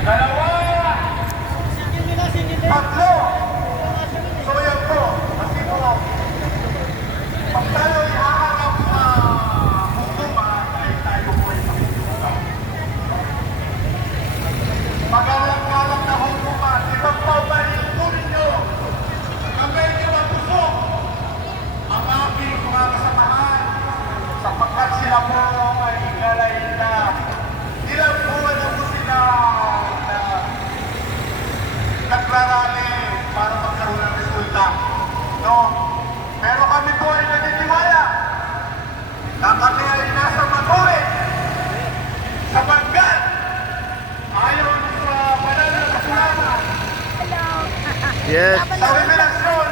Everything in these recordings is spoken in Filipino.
Dalawa. Tatlo. So yan po. Kasi po, pag tayo ihaharap sa hukuman, ay tayo po ay makikita. Magalang-galang na hukuman, ipagpapahin po ninyo na medyo matusok ang aking mga kasamahan sapagkat sila po ay galay na ilang buwan na po sila na nagrarali para magkaroon ng resulta. No? Pero kami po ay naniniwala na kami ay nasa matuloy sa banggan ayon sa banal na kasulatan. Yes. Sa revelasyon,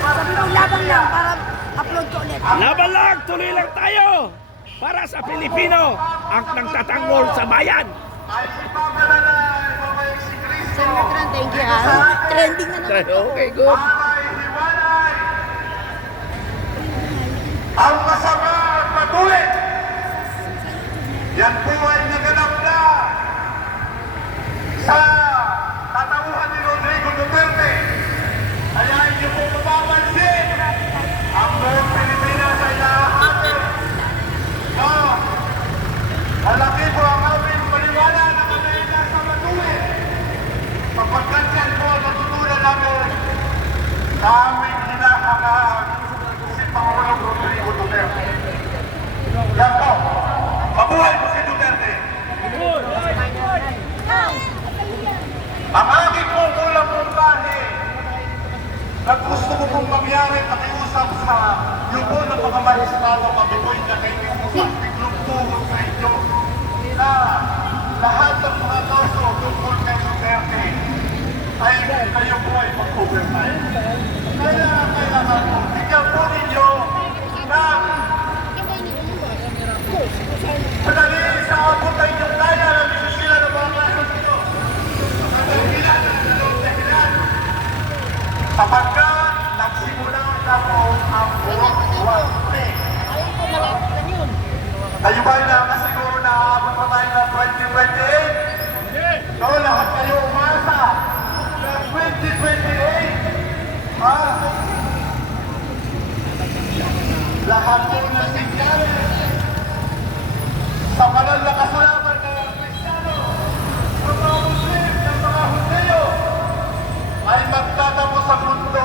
Sabi mo, labang lang para upload ko ulit. Laban lang, tuloy lang tayo para sa Pilipino ang nagtatanggol sa bayan. ay ipamana na ipamayag si Kristo. Thank you ha. Trending na naman to. Okay, good. Para ihiwalay ang masama at matuloy. Yan po ay naganap na sa katauhan ni Rodrigo Duterte. Kaya hindi po mapapansin ang buong Pilipinas ay nahahatid. No, malaki po ang aming paniwala na kami ay nasa matuloy. Sapagkat yan po natutunan namin sa aming hinahangaan si Pangulong Rodrigo Duterte. Yan po. Mabuhay po si Duterte. Ang aking pong ulang mungkahi na gusto ko pong mangyari pakiusap sa lubon ng mga magistrado kami po'y nakaiusap biglong tuhod sa inyo na lahat ng mga kaso tungkol kay Duterte ay kayo po ay mag-overtime. Kaya kailangan po, bigyan po ninyo na madali sa abot ay inyong kaya na sila ng mga kaso dito. Dahilan na dahilan. Sapagkat nagsimula na po ang buwan. Tayo ba na kasiguro na abot pa tayo na 2028? So lahat kayo umasa na 2028. Ha? Lahat po na sinyales sa banal na kasulatan ng mga Kristiyano, ng mga Muslim, ng mga Hudyo, ay magtatapos sa mundo.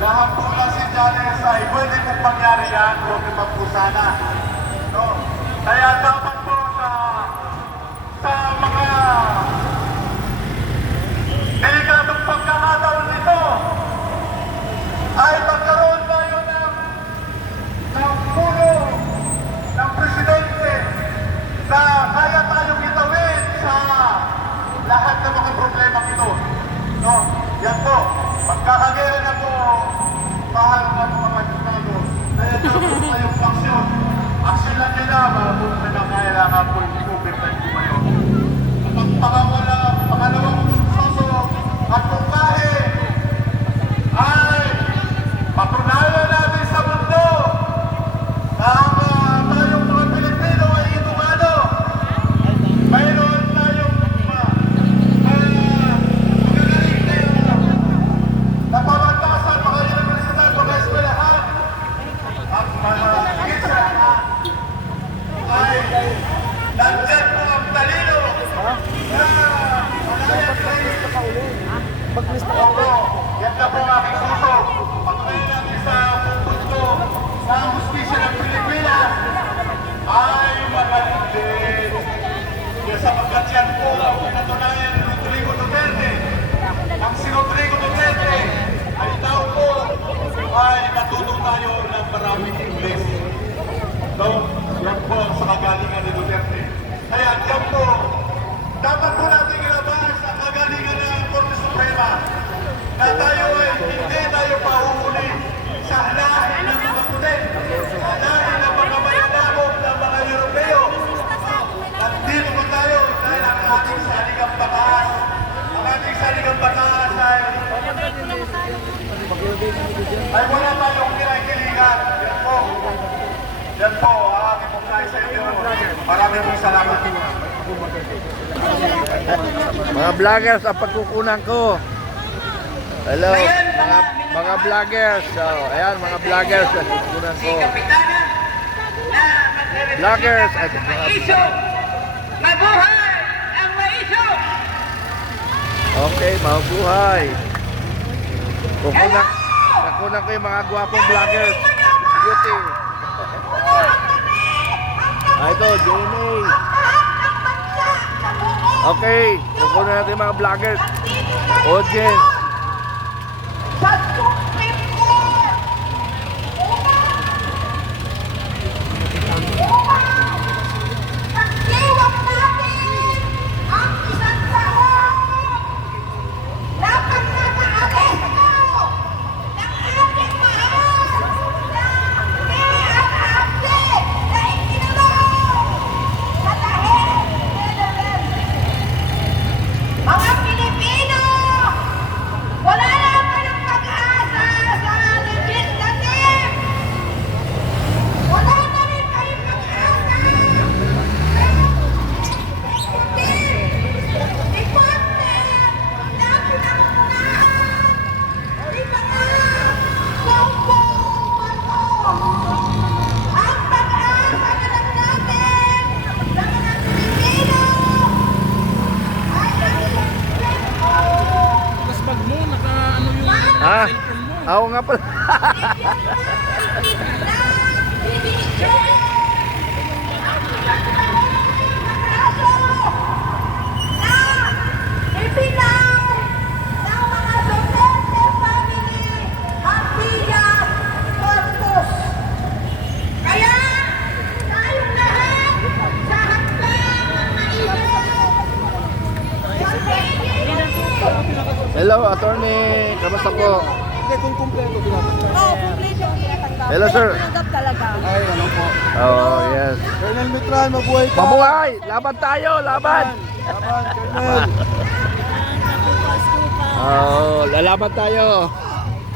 Lahat po ng sinyales ay pwede pong pangyari yan, huwag naman po sana. No? Kaya dapat po sa mga delikadong pagkakataon nito ay magkaroon tayo ng puno ng presidente na kaya tayong itawid sa lahat ng mga problema ito. No? Yan po. Pagkakagera na po, mahal ng mga Estado. Kaya dapat tayong aksyon. Aksyon lang nila, mga po na kailangan po yung COVID-19 ngayon. Pangalawang suso at pungkahe ay patunayan natin sa mundo na tayong mga Pilipino ay itumano. Mayroon tayong magagaling na pamantasan, mga universidad, mga eskwelahan at mga higit sa lahat ay nandyan po ang talino na malayan kayo. Opo, yan na po ang aking suso. Patunayan natin sa mundo na ang hustisya ng Pilipinas ay magaling din. Kaya sapagkat yan po ang pinatunayan ni Rodrigo Duterte. Ang si Rodrigo Duterte ay tao po ay natutong tayo ng maraming Ingles. So, yan po sa kagalingan ni Duterte. Kaya yan po, dapat po natin ilabas ang kagalingan ng Korte Suprema na tayo ay hindi tayo pahuhuli sa halahin ng mga puti, sa halahin ng mga mayalamog ng mga Europeo. Nandito po tayo dahil ang ating saligang batas, ang ating saligang batas ay wala tayong kinakilingan. Yan po. Yan po, ang aking pong sa inyo. Maraming salamat. Mga vloggers ang pagkukunan ko. Hello, mga vloggers. So, ayan, mga vloggers ang pagkukunan ko. Vloggers at mga Mabuhay ang maiso! okay, mabuhay. Kukunan ko yung mga gwapong vloggers. Beauty. Ito, Jamie. Okay, kukunan natin yung mga vloggers. Audience. Sa Supreme Court! Nagdiwag natin ang isang taon na pagkakaaresto ng ating mahal na pinag-aabdi na ikinulong sa dahil mga Pilipino, wala na kayong pag-asa sa legislative. Wala na rin kayong pag-asa sa executive department na pinangunahan ni mga Bongbong Marcos. Ang pag-asa na lang natin sa mga Pilipino ay ang Tapos pag mo, naka ano yung Ha? cellphone mo. Ako nga pala. Kaya, tayong lahat sa hakbang maisip. Hello, attorney. Kamusta po? Oo, complete yung tinatanggap. Hello, sir. Tinanggap talaga. Ay, ano po. Oh, yes. Colonel Mitran, mabuhay ka. Mabuhay! Laban tayo! Laban! Laban, Colonel. Oh, lalaban tayo.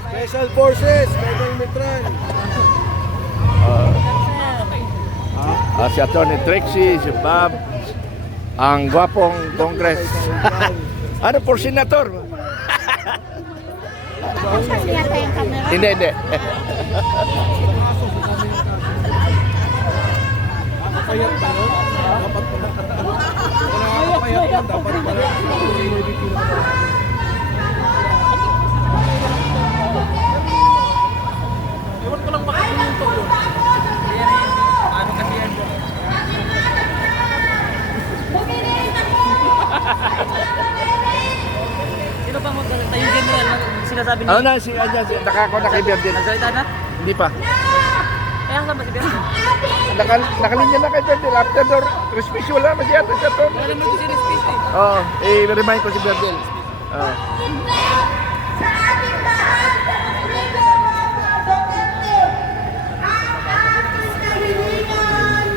Special Forces, Colonel Mitran. Si attorney Trixie, si Bob, ang gwapong Congress. Ano, for senator? Kasi yata yung camera. Hindi, hindi. Kaya tayo, dapat pala. Kaya dapat pala. Ewan ko lang bakit pumunto yun. Ano kasi yan doon? Sino ba magsalita? Yung general na sinasabi niya? Ano na, nakako na kay Berdin. Nagsalita na? Hindi pa. Kaya saan ba si Bernardo? Nakalinya na kay Berdin. After door, respect wala masyado sa to. Wala naman ko si Respect eh. Oo, i-remind ko si Berdin. Oo. Sa ating mahal sa Rodrigo Roa Duterte, ang ating kahilingan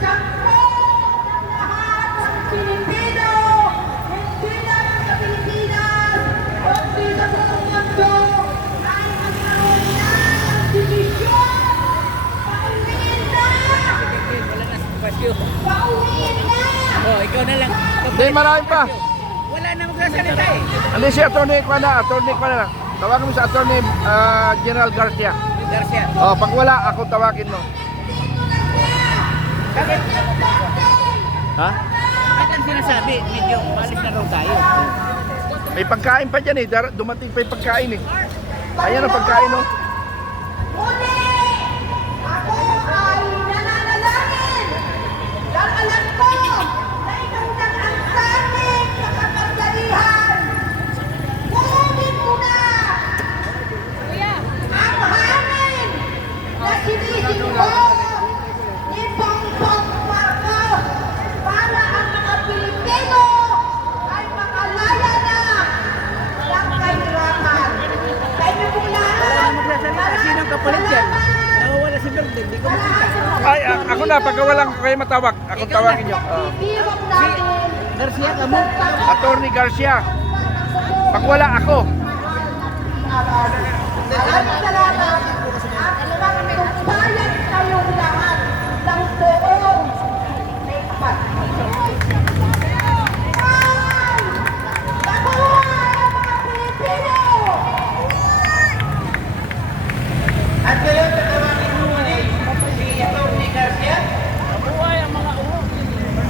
sa ng lahat ng Pilipino, hindi lang sa Pilipinas, kundi sa buong mundo, ay magkaroon na ng divisyon. Pauwiin na! Wala na sa question. Pauwiin na! Oh, ikaw na lang. Hindi, marami pa. Wala na magsasalita eh. Hindi si attorney ko na lang. Tawagan mo sa attorney General Garcia. Garcia. Oh, pag wala, ako tawagin mo. Bakit? Ha? Bakit ang sinasabi? Medyo maalis na raw tayo. May pagkain pa dyan eh. Dumating pa yung pagkain eh. Ayan ang pagkain oh. Muli, ako ay nananalangin dahil alam ko na ikaw na ang tanging nakapangyarihan. Kunin mo na ang hangin na sinisingko ni Bongbong Marcos para ang mga Pilipino ay makalaya na ng kahirapan. Sa inyo pong lahat, Magsasalita. Sino ang kapalit yan? Nawawala si Bernardo. Hindi ko makita. Ay, ako na. Pagka walang kayo matawag, ako tawagin nyo. Oh. iiwag natin Garcia ka mo. Attorney Garcia. Pag wala ako. Maraming salamat at kung bayad kayong lahat ng buong